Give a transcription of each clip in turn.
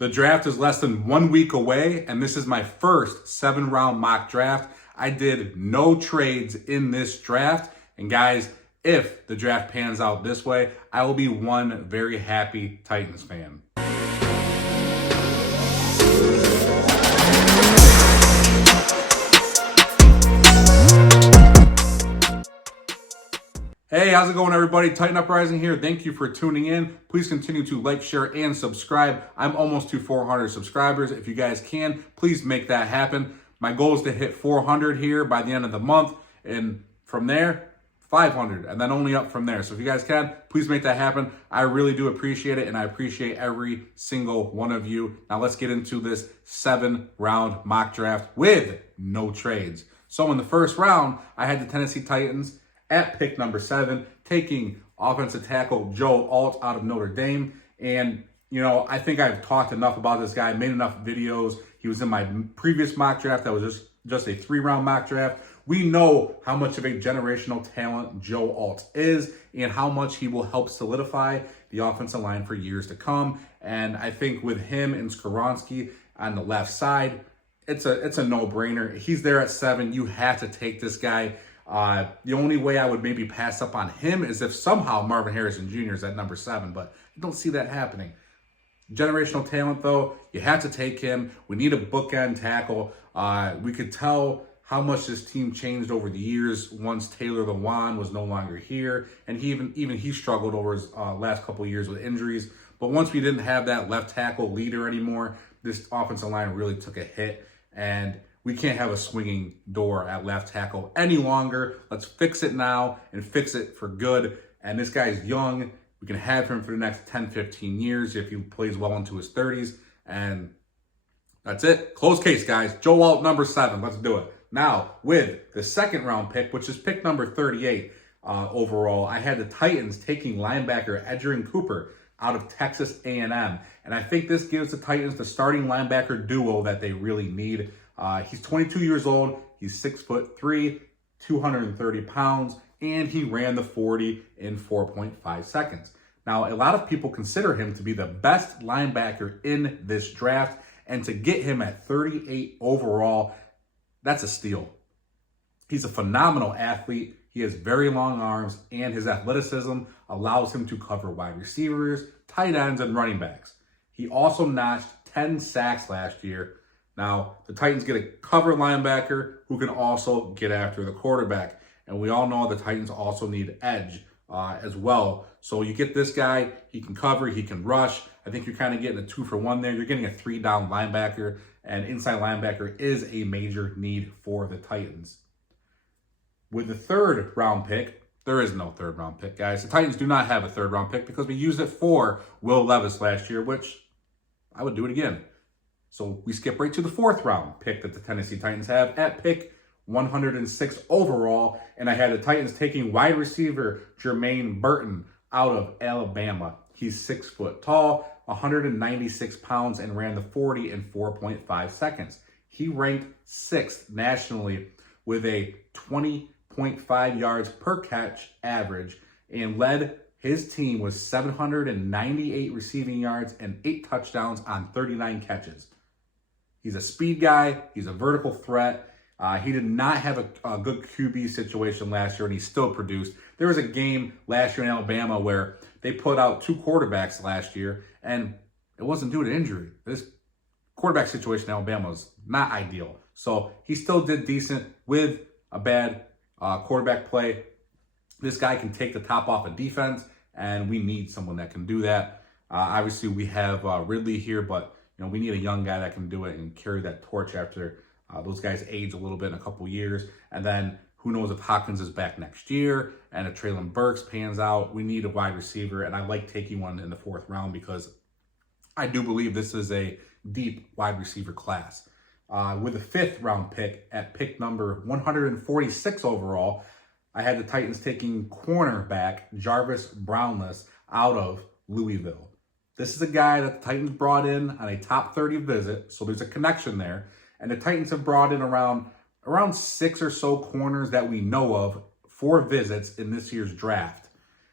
The draft is less than 1 week away, and this is my first 7-round mock draft. I did no trades in this draft. And guys, if the draft pans out this way, I will be one very happy Titans fan. Hey, how's it going, everybody? Titan Uprising here. Thank you for tuning in. Please continue to like, share, and subscribe. I'm almost to 400 subscribers. If you guys can, please make that happen. My goal is to hit 400 here by the end of the month, and from there, 500, and then only up from there. So if you guys can, please make that happen. I really do appreciate it, and I appreciate every single one of you. Now let's get into this 7-round mock draft with no trades. So in the first round, I had the Tennessee Titans at pick number 7, taking offensive tackle Joe Alt out of Notre Dame. And, you know, I think I've talked enough about this guy, made enough videos. He was in my previous mock draft that was just a 3-round mock draft. We know how much of a generational talent Joe Alt is and how much he will help solidify the offensive line for years to come. And I think with him and Skoronski on the left side, it's a no-brainer. He's there at 7. You have to take this guy. The only way I would maybe pass up on him is if somehow Marvin Harrison Jr. is at number 7, but I don't see that happening. Generational talent, though, you have to take him. We need a bookend tackle. We could tell how much this team changed over the years once Taylor Lewan was no longer here, and he struggled over his last couple of years with injuries. But once we didn't have that left tackle leader anymore, this offensive line really took a hit, and we can't have a swinging door at left tackle any longer. Let's fix it now and fix it for good. And this guy's young. We can have him for the next 10, 15 years if he plays well into his 30s. And that's it. Closed case, guys. Joe Alt, number 7. Let's do it. Now, with the 2nd round pick, which is pick number 38 overall, I had the Titans taking linebacker Edgerrin Cooper out of Texas A&M. And I think this gives the Titans the starting linebacker duo that they really need. He's 22 years old. He's 6'3", 230 pounds, and he ran the 40 in 4.5 seconds. Now, a lot of people consider him to be the best linebacker in this draft, and to get him at 38 overall, that's a steal. He's a phenomenal athlete. He has very long arms, and his athleticism allows him to cover wide receivers, tight ends, and running backs. He also notched 10 sacks last year. Now, the Titans get a cover linebacker who can also get after the quarterback. And we all know the Titans also need edge as well. So you get this guy, he can cover, he can rush. I think you're kind of getting a 2-for-1 there. You're getting a 3-down linebacker, and inside linebacker is a major need for the Titans. With the 3rd round pick, there is no 3rd round pick, guys. The Titans do not have a 3rd round pick because we used it for Will Levis last year, which I would do it again. So we skip right to the 4th round pick that the Tennessee Titans have at pick 106 overall. And I had the Titans taking wide receiver Jermaine Burton out of Alabama. He's 6 foot tall, 196 pounds, and ran the 40 in 4.5 seconds. He ranked 6th nationally with a 20.5 yards per catch average and led his team with 798 receiving yards and 8 touchdowns on 39 catches. He's a speed guy. He's a vertical threat. He did not have a good QB situation last year, and he still produced. There was a game last year in Alabama where they put out 2 quarterbacks last year, and it wasn't due to injury. This quarterback situation in Alabama was not ideal. So he still did decent with a bad quarterback play. This guy can take the top off of defense, and we need someone that can do that. Obviously, we have Ridley here, but you know, we need a young guy that can do it and carry that torch after those guys age a little bit in a couple years. And then who knows if Hopkins is back next year and if Treylon Burks pans out. We need a wide receiver, and I like taking one in the 4th round because I do believe this is a deep wide receiver class. With the 5th round pick at pick number 146 overall, I had the Titans taking cornerback Jarvis Brownless out of Louisville. This is a guy that the Titans brought in on a top 30 visit, so there's a connection there. And the Titans have brought in around 6 or so corners that we know of for visits in this year's draft.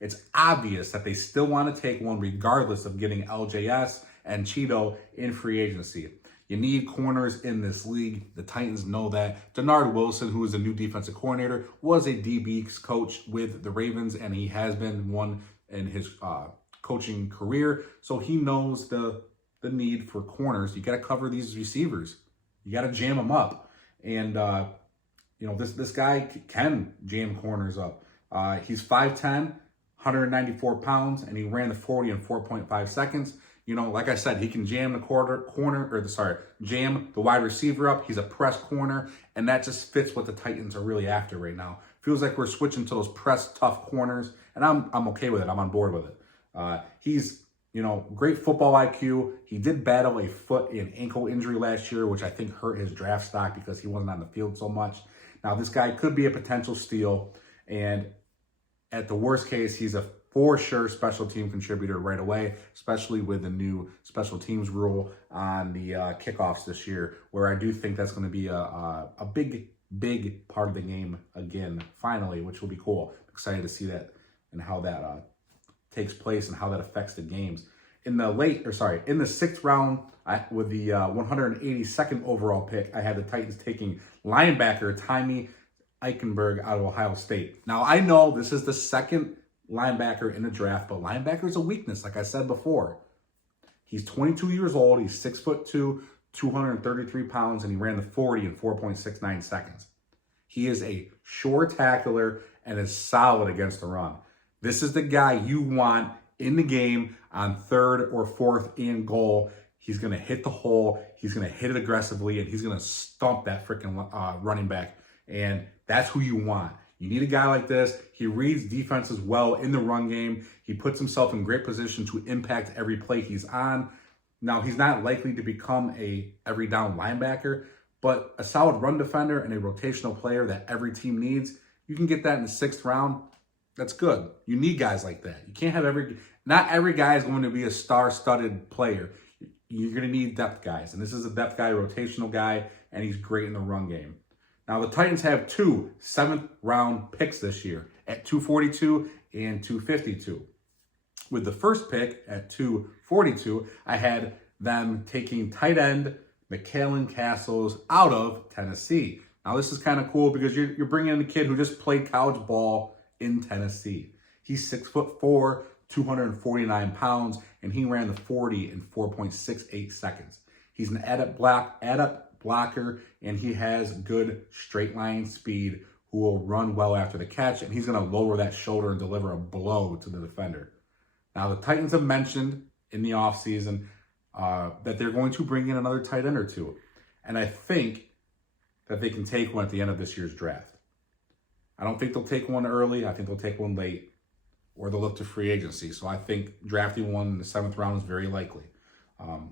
It's obvious that they still want to take one regardless of getting LJS and Cheeto in free agency. You need corners in this league. The Titans know that. Denard Wilson, who is a new defensive coordinator, was a DB's coach with the Ravens, and he has been one in his coaching career. So he knows the need for corners. You got to cover these receivers. You got to jam them up. And, this guy can jam corners up. He's 5'10", 194 pounds, and he ran the 40 in 4.5 seconds. Like I said, he can jam jam the wide receiver up. He's a press corner, and that just fits what the Titans are really after right now. Feels like we're switching to those press tough corners, and I'm okay with it. I'm on board with it. He's great football IQ. He did battle a foot and ankle injury last year, which I think hurt his draft stock because he wasn't on the field so much. Now, this guy could be a potential steal, and at the worst case, he's a for sure special team contributor right away, especially with the new special teams rule on the kickoffs this year, where I do think that's going to be a big part of the game again, finally, which will be cool. Excited to see that and how that takes place and how that affects the games. In the sixth round, with the 182nd overall pick, I had the Titans taking linebacker Tommy Eichenberg out of Ohio State. Now, I know this is the second linebacker in the draft, but linebacker is a weakness, like I said before. He's 22 years old. He's 6'2", 233 pounds, and he ran the 40 in 4.69 seconds. He is a sure tackler and is solid against the run. This is the guy you want in the game on third or fourth and goal. He's going to hit the hole. He's going to hit it aggressively, and he's going to stump that freaking running back. And that's who you want. You need a guy like this. He reads defenses well in the run game. He puts himself in great position to impact every play he's on. Now, he's not likely to become a every down linebacker, but a solid run defender and a rotational player that every team needs. You can get that in the sixth round. That's good. You need guys like that. You can't have not every guy is going to be a star-studded player. You're going to need depth guys. And this is a depth guy, rotational guy, and he's great in the run game. Now, the Titans have 2 seventh-round picks this year at 242 and 252. With the first pick at 242, I had them taking tight end McCallan Castles out of Tennessee. Now, this is kind of cool because you're bringing in a kid who just played college ball in Tennessee. He's 6'4", 249 pounds, and he ran the 40 in 4.68 seconds. He's an adept blocker, and he has good straight line speed, who will run well after the catch, and he's going to lower that shoulder and deliver a blow to the defender. Now, the Titans have mentioned in the offseason that they're going to bring in another tight end or two, and I think that they can take one at the end of this year's draft. I don't think they'll take one early. I think they'll take one late, or they'll look to free agency. So I think drafting one in the 7th round is very likely.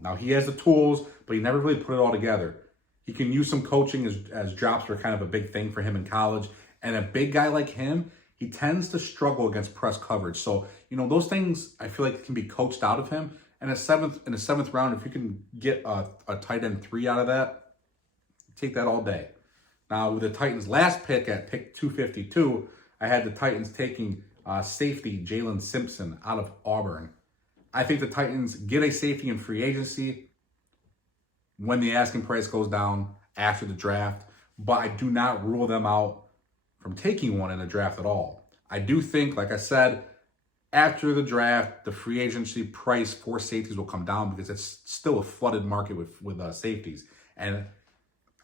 Now, he has the tools, but he never really put it all together. He can use some coaching as drops were kind of a big thing for him in college. And a big guy like him, he tends to struggle against press coverage. So, those things I feel like can be coached out of him. And in the 7th round, if you can get a tight end 3 out of that, take that all day. Now, with the Titans' last pick at pick 252, I had the Titans taking safety Jalen Simpson out of Auburn. I think the Titans get a safety in free agency when the asking price goes down after the draft, but I do not rule them out from taking one in the draft at all. I do think, like I said, after the draft, the free agency price for safeties will come down because it's still a flooded market with safeties. And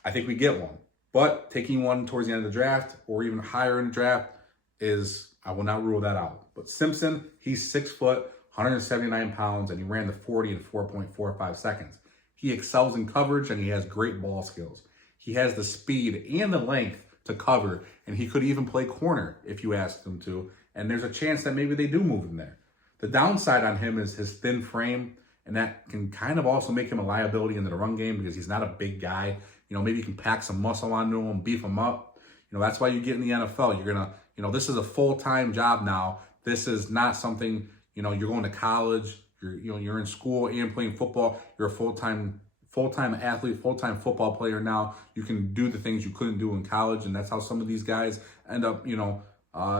I think we get one. But taking one towards the end of the draft or even higher in the draft I will not rule that out. But Simpson, he's 6 foot, 179 pounds, and he ran the 40 in 4.45 seconds. He excels in coverage, and he has great ball skills. He has the speed and the length to cover, and he could even play corner if you asked him to. And there's a chance that maybe they do move him there. The downside on him is his thin frame, and that can kind of also make him a liability into the run game because he's not a big guy. Maybe you can pack some muscle onto him, beef him up. That's why you get in the NFL. You're going to, this is a full-time job now. This is not something, you're going to college, you're in school and playing football. You're a full-time athlete, full-time football player now. You can do the things you couldn't do in college, and that's how some of these guys end up,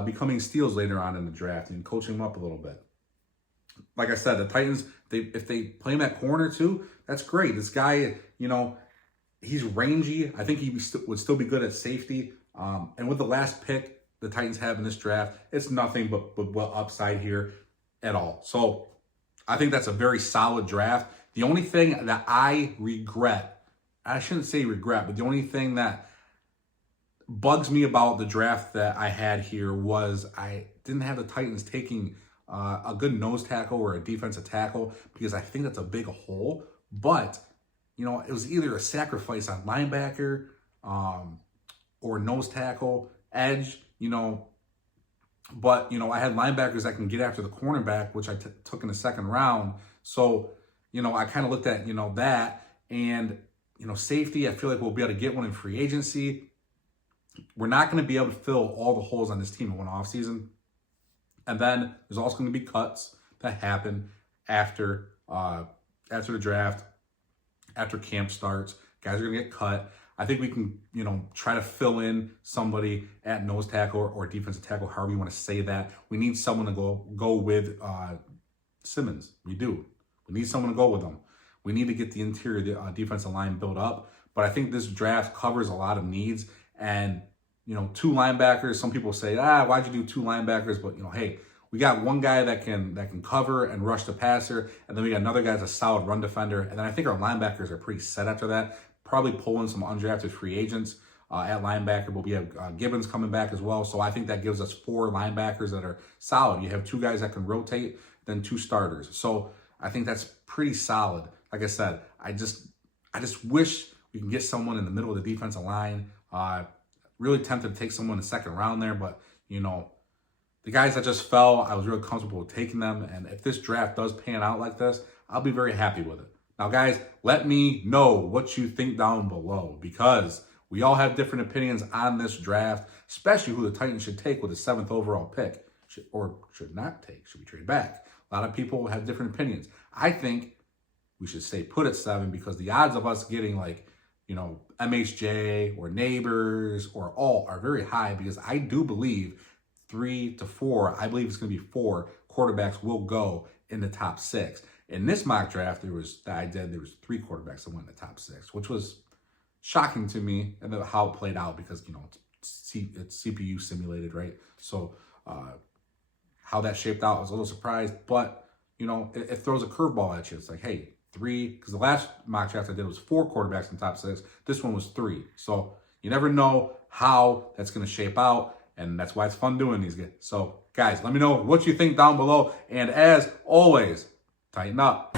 becoming steals later on in the draft and coaching them up a little bit. like I said, the Titans, if they play him at corner too, that's great. This guy, he's rangy. I think he would still be good at safety. And with the last pick the Titans have in this draft, it's nothing but upside here at all. So I think that's a very solid draft. The only thing that I regret, I shouldn't say regret, but the only thing that bugs me about the draft that I had here was I didn't have the Titans taking a good nose tackle or a defensive tackle, because I think that's a big hole. But, it was either a sacrifice on linebacker or nose tackle, edge, But, I had linebackers that can get after the cornerback, which I took in the second round. So, I kind of looked at, that. And, safety, I feel like we'll be able to get one in free agency. We're not going to be able to fill all the holes on this team in one offseason. And then there's also going to be cuts that happen after the draft, after camp starts. Guys are going to get cut. I think we can, try to fill in somebody at nose tackle or defensive tackle, however you want to say that. We need someone to go with Simmons. We do. We need someone to go with them. We need to get the interior defensive line built up. But I think this draft covers a lot of needs. And, 2 linebackers, some people say, why'd you do 2 linebackers? But, hey, we got one guy that can cover and rush the passer. And then we got another guy that's a solid run defender. And then I think our linebackers are pretty set after that. Probably pulling some undrafted free agents at linebacker, but we have Gibbons coming back as well. So I think that gives us 4 linebackers that are solid. You have 2 guys that can rotate, then 2 starters. So I think that's pretty solid. Like I said, I just wish we can get someone in the middle of the defensive line. Really tempted to take someone in the second round there, but the guys that just fell, I was really comfortable with taking them. And if this draft does pan out like this, I'll be very happy with it. Now, guys, let me know what you think down below, because we all have different opinions on this draft, especially who the Titans should take with the 7th overall pick, or should not take. Should we trade back? A lot of people have different opinions. I think we should stay put at 7, because the odds of us getting MHJ or Neighbors or Alt are very high, because I do believe 3 to 4, I believe it's going to be 4 quarterbacks will go in the top 6. In this mock draft, there was 3 quarterbacks that went in the top 6, which was shocking to me, and how it played out, because it's CPU simulated, right? So how that shaped out, I was a little surprised, but it throws a curveball at you. It's like, hey, 3, because the last mock draft I did was 4 quarterbacks in the top 6. This one was 3. So you never know how that's going to shape out, and that's why it's fun doing these games. So guys, let me know what you think down below, and as always, tighten up.